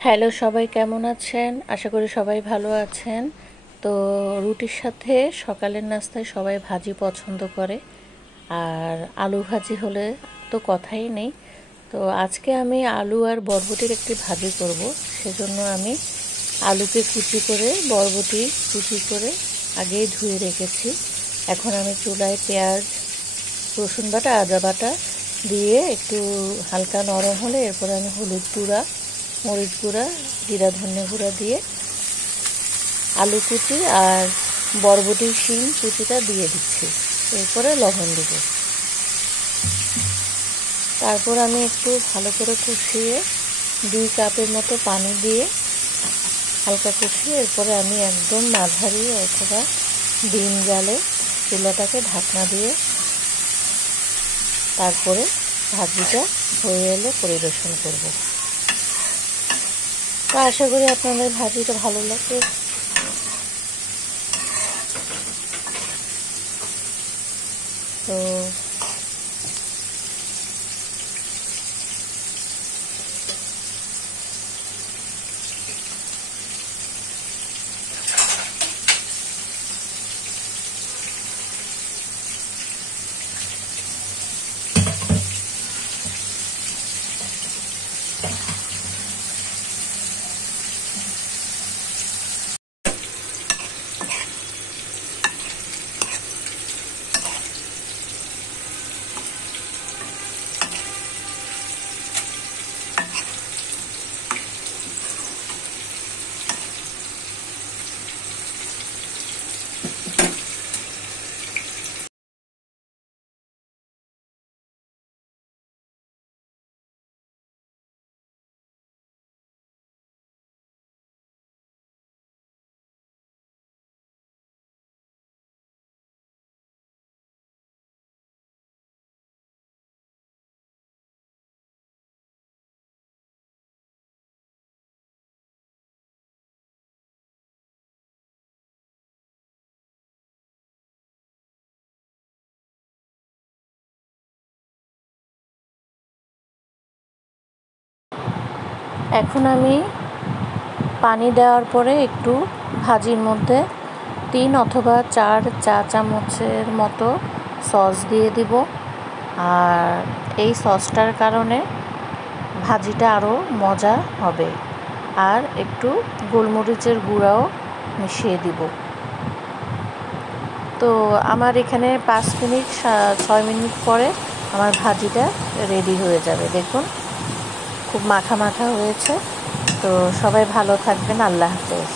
Hello, সবাই কেমন আছেন? আশা করি সবাই ভালো আছেন। তো রুটির সাথে সকালের নাস্তায় সবাই ভাজি পছন্দ করে, আর আলু ভাজি হলে তো কথাই নেই। তো আজকে আমি আলু আর বরবটির একটি ভাজি করব। সেজন্য আমি আলুকে কুচি করে, বরবটি কুচি করে আগেই ধুয়ে রেখেছি। এখন আমি চুলায় পেঁয়াজ, রসুন বাটা, আদা বাটা দিয়ে একটু হালকা নরম হলে এরপরে আমি হলুদ গুঁড়া, মরিচ গুঁড়া, জিরা ধনে গুঁড়া দিয়ে আলু কুচি আর বরবটির শিম কুচিটা দিয়ে দিচ্ছি। এরপরে লবণ দেব। তারপর আমি একটু ভালো করে কষিয়ে 2 কাপের মতো পানি দিয়ে হালকা কষিয়ে এরপরে আমি একদম মাঝারি অথবা ডিম জালে চুলাটাকে ঢাকনা দিয়ে তারপরে ভাজিটা হয়ে এলে পরিবেশন করব। তো আশা করি আপনাদের ভাজিটা ভালো লাগে। তো এখন আমি পানি দেওয়ার পরে একটু ভাজির মধ্যে 3 অথবা 4 চা চামচের মতো সস দিয়ে দিব। আর এই সসটার কারণে ভাজিটা আরও মজা হবে। আর একটু গোলমরিচের গুঁড়াও মিশিয়ে দিব। তো আমার এখানে 5 মিনিট 6 মিনিট পরে আমার ভাজিটা রেডি হয়ে যাবে। দেখুন, খুব মাখা মাখা হয়েছে। তো সবাই ভালো থাকবেন। আল্লাহ হাফেজ।